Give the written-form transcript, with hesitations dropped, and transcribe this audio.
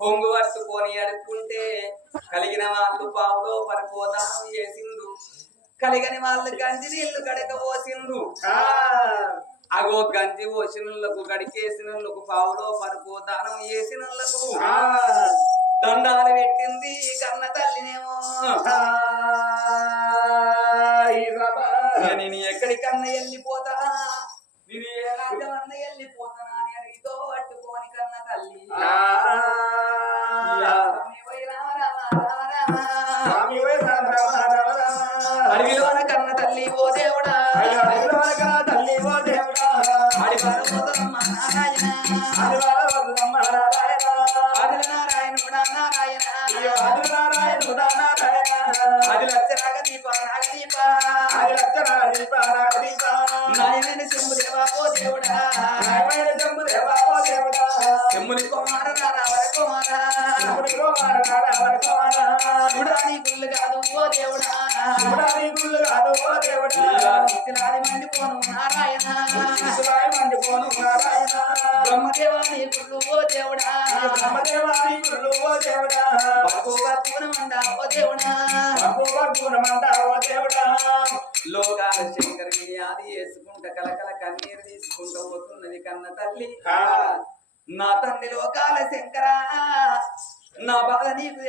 కొంగు పట్టుకొని అడుక్కుంటే కలిగిన వాళ్ళు పావులో పరిపోదానం చేసిండు, కలిగని వాళ్ళు గంజి నీళ్లు గడకపోసిండు. అగో గంజి పోసినలకు గడికేసినలకు పావులో పరిపోదానం చేసినలకు దండాలు పెట్టింది కన్న తల్లినేమో. నేను ఎక్కడికన్నా వెళ్ళిపోతా, నేను ఏ రాజ్యమన్నా వెళ్ళిపోతానా అని అడిగితో పట్టుకొని కన్న తల్లి అడవిలోన కన్న తల్లి ఓ దేవుడా, తల్లి ఓ దేవుడా, అడివారమ్మ నారాయణ, అడివారమ్మ నారాయణ, ఆదిల నారాయణుడా నారాయణ, ఆదినారాయణుడా నారాయణ, ఆది లచ్చరాగ దీప నాగదీప, ఆది లచ్చరాగ దీప నాగదీప, నాయన శంభు దేవా ఓ దేవుడా, నాయన శంభు దేవా ఓ దేవుడా, శంభుని కుమార నారావర కుమార, శంభుని కుమార నారావర కుమార, చూడాలి గుళ్ళు కాదు ఓ దేవుడా, చూడాలి గుళ్ళు కాదు ఓ దేవుడా, ఇచ్చినాది మండిపోను నారాయణ, ఇచ్చినాది మండిపోను నారాయణ, బ్రహ్మదేవాని గుళ్ళు ఓ దేవుడా, బ్రహ్మదేవాని గుళ్ళు ఓ దేవుడా, పూర్ణమండ ఓ దేవుడా, పూర్ణమండ ఓ దేవుడా, లోకాల శంకరుని ఆది వేసుకుంట కలకల కన్నీరు తీసుకుంటూ పోతున్నది కన్న తల్లి. నా తండ్రి లోకాల శంకరా, నా బాధ నీకు